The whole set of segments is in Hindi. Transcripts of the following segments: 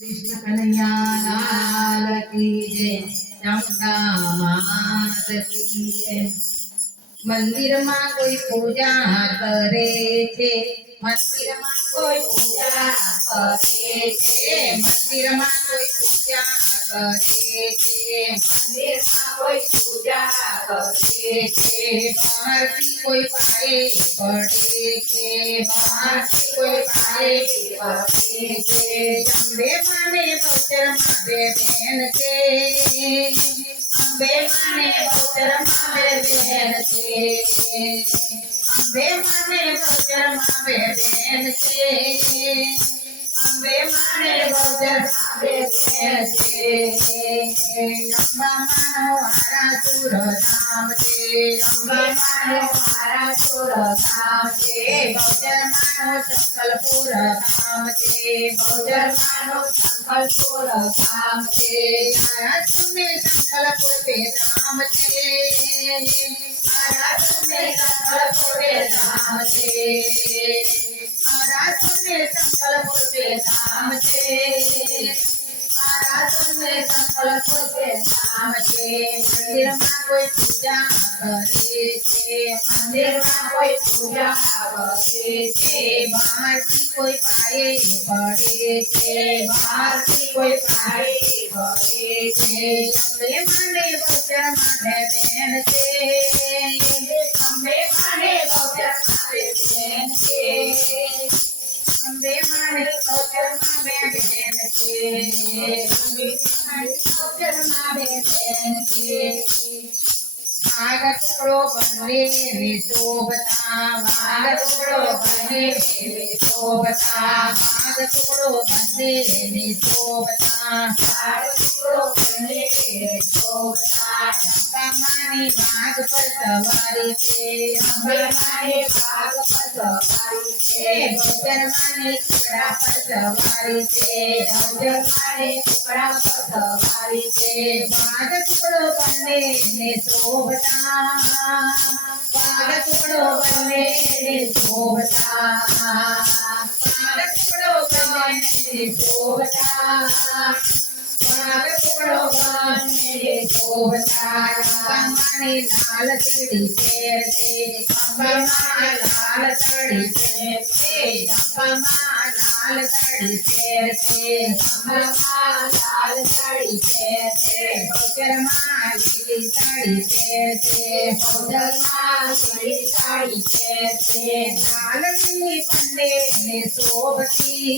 કૃષ્ણ કનૈયા લાલ કી જય ચામુંડા માત કી જય મંદિરમાં કોઈ પૂજા કરે છે મંદિરમાં કોઈ પૂજા કરે છે મંદિરમાં કોઈ પૂજા કરે છે મંદિરમાં કોઈ પૂજા કરે છે બહારથી કોઈ પાયે પડે છે બહારથી કોઈ પાયે પડે છે જમડે માને બહુચરમાં બે બેન છે અંબે માને બહુચરમાં બે બેન છે अम्बे माने गोचर मावे बेन से अम्बे माने गोचर मावे बेन से अम्बा मानो वारा सुर धाम से अम्बा मानो वारा सुर धाम से गोचर मानो संकलपुर धाम से गोचर मानो संकलपुर धाम से तारा तुमने संकलपुर पे धाम से तारा सुने संकल्प पूरे धाम से महाराज सुने संकल्प पूरे धाम से मंदिर में कोई पूजा करे थे मंदिर में कोई पूजा करे छे बाहर कोई पाए पड़े थे बाहर कोई पाए पड़े छे जमे मने वचन मने बेन छे આગળ ટુકડો બનવે વેચો બતાવા વાઘ પર સવારી છે છે કુકડા પર સવારી છે ભોજન કુકડા પર સવારી છે વાઘ ટુકડો બંને ને શોભતા વાઘ ટુકડો બંને ને શોભતા વાઘ ટુકડો બંને ને શોભતા भगवान मेरे को बताया मणि लाल चढ़ी से अम्बमा लाल चढ़ी से अम्बमा लाल चढ़ी से अम्बमा लाल चढ़ी से भोजरमा लीली चढ़ी से भोजरमा लीली चढ़ी से लाल सी पंडे ने शोभती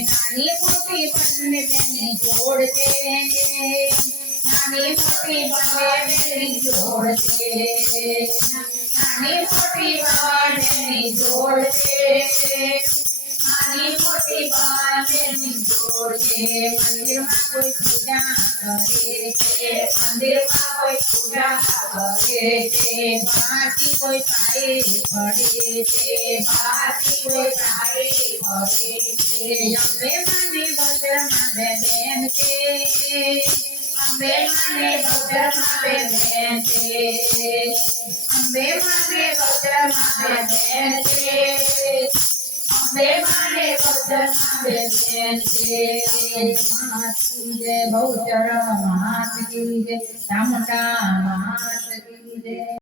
નાની મોટી બંને બેની જોડશે નાની મોટી બંને બેની જોડશે નાની મોટી બંને જોડશે નાની મોટી બંને જોડ છે મંદિરમાં કોઈ પૂજા કરે છે મંદિરમાં કોઈ પૂજા કરે છે બહારથી કોઈ પાયે પડે છે બહારથી કોઈ પાયે પડે છે અંબે માની ભદ્રમાં બે બેન છે અંબે માને ભદ્રમાં બે બેન છે અંબે માને ભદ્રમાં બે બેન છે અંબે મારે છે બહુ ચરણ માતી જય ચામુંડા માતી જય